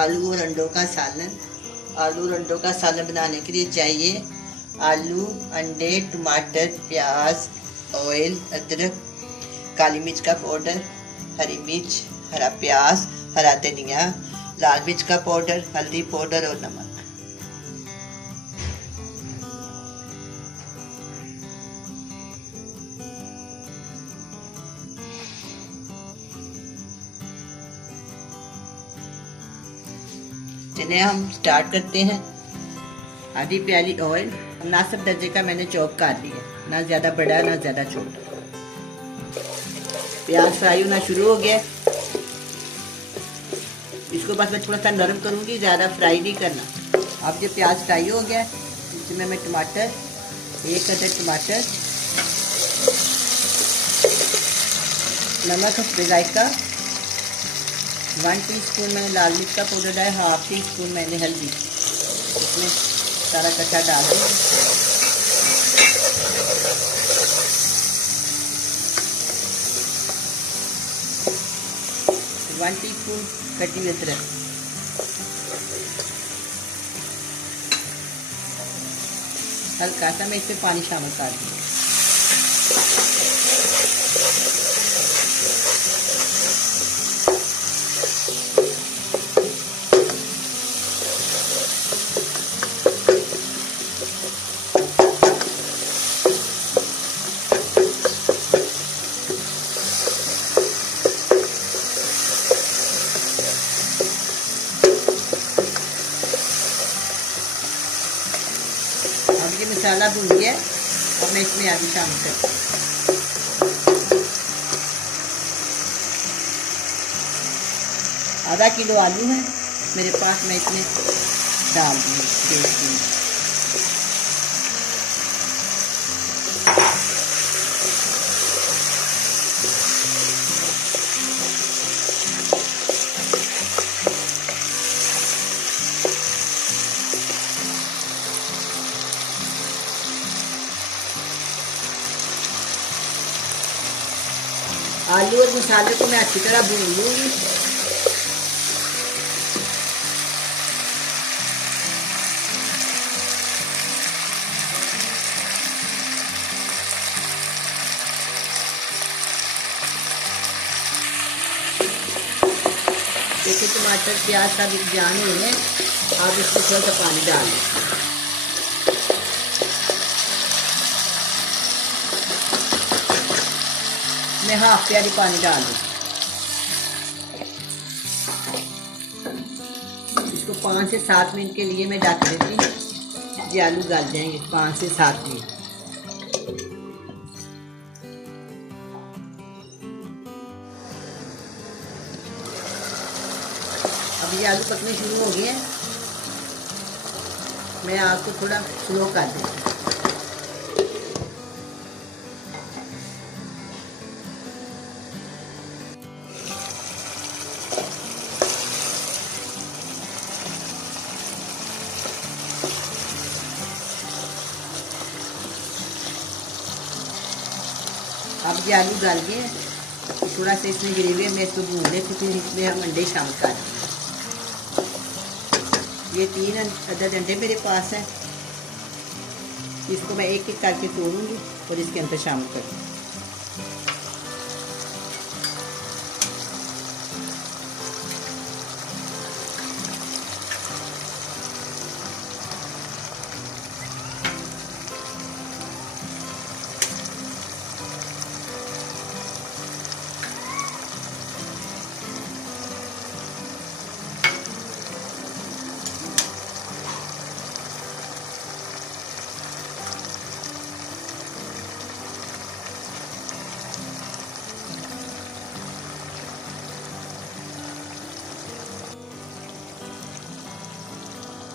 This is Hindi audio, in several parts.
आलू और अंडों का सालन। आलू और अंडों का सालन बनाने के लिए चाहिए आलू, अंडे, टमाटर, प्याज, ऑयल, अदरक, काली मिर्च का पाउडर, हरी मिर्च, हरा प्याज, हरा धनिया, लाल मिर्च का पाउडर, हल्दी पाउडर और नमक। चलिए हम स्टार्ट करते हैं। आधी प्याली ऑयल, मुनासिब दर्जे का मैंने चॉप कर लिया, ना ज़्यादा बड़ा ना ज़्यादा छोटा। प्याज फ्राई होना शुरू हो गया, इसको बस मैं थोड़ा सा नरम करूँगी, ज़्यादा फ्राई नहीं करना। अब जब प्याज फ्राई हो गया इसमें मैं टमाटर, 1 अदद टमाटर, नमक हस्बे जायका, 1 टीस्पून मैंने लाल मिर्च का पाउडर डाला, 1/2 टीस्पून मैंने हल्दी, इसमें सारा कच्चा डाल दूँ। वन टीस्पून कटी हुई अदरक, हल्का सा मैं इसमें पानी शामिल कर दूँ। अब ये मसाला भून गया, अब मैं इसमें आलू शामिल करती हूँ। आधा किलो आलू है मेरे पास, मैं इसमें डाल दूँगी। आलू और मसाले को मैं अच्छी तरह भून लूँगी। देखिए टमाटर प्याज सब जान हुए हैं, अब इसमें थोड़ा सा पानी डाल दें। मैं 1/2 प्याली पानी डाल दूँ। इसको 5 से 7 मिनट के लिए मैं ढक देती हूँ, ये आलू गल जाएंगे 5 से 7 मिनट। अब ये आलू पकने शुरू हो गए हैं, मैं आग को थोड़ा स्लो कर देती हूँ। अब ये आलू डाल दिए, थोड़ा सा इसमें ग्रेवी में इसको भून लें, फिर इसमें हम अंडे शामिल कर दें। ये 3 अदद अंडे मेरे पास हैं, इसको मैं एक एक करके तोड़ूंगी और इसके अंदर शामिल करूँगी।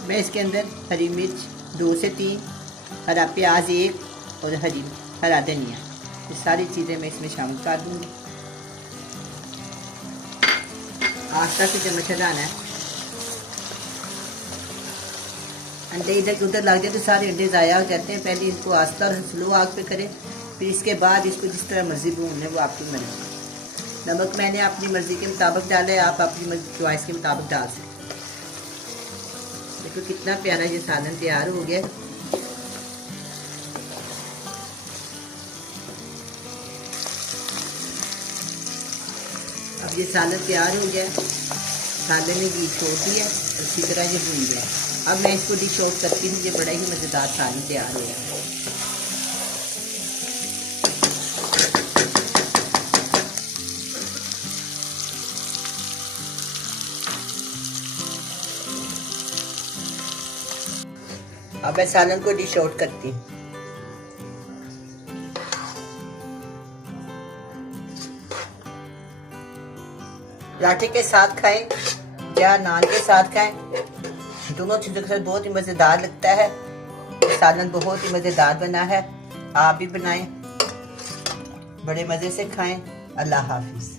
मैं इसके अंदर हरी मिर्च 2 से 3, हरा प्याज 1 और हरा धनिया, ये सारी चीज़ें मैं इसमें शामिल कर दूँगी। आस्ता से चम्मच हिलाना है। अंडे इधर उधर लग जाए तो सारे अंडे ज़ाया हो जाते हैं। पहले इनको आस्ता और स्लो आग पे करें, फिर इसके बाद इसको जिस तरह मर्जी भून लें, वो आपकी मर्जी। नमक मैंने अपनी मर्ज़ी के मुताबिक डाला है, आप अपनी चॉइस के मुताबिक डाल सकते हैं। तो कितना प्यारा ये सालन तैयार हो गया। अब ये सालन तैयार हो गया, सालन ने घी छोड़ दिया, अच्छी तरह ये भून गया। अब मैं इसको डिश आउट करती हूँ। ये बड़ा ही मज़ेदार सालन तैयार हो गया। अब मैं सालन को डिश आउट करती हूँ। पराठे के साथ खाएं या नान के साथ खाएं, दोनों चीज़ों के साथ बहुत ही मज़ेदार लगता है। सालन बहुत ही मज़ेदार बना है, आप भी बनाएं, बड़े मज़े से खाएं। अल्लाह हाफिज़।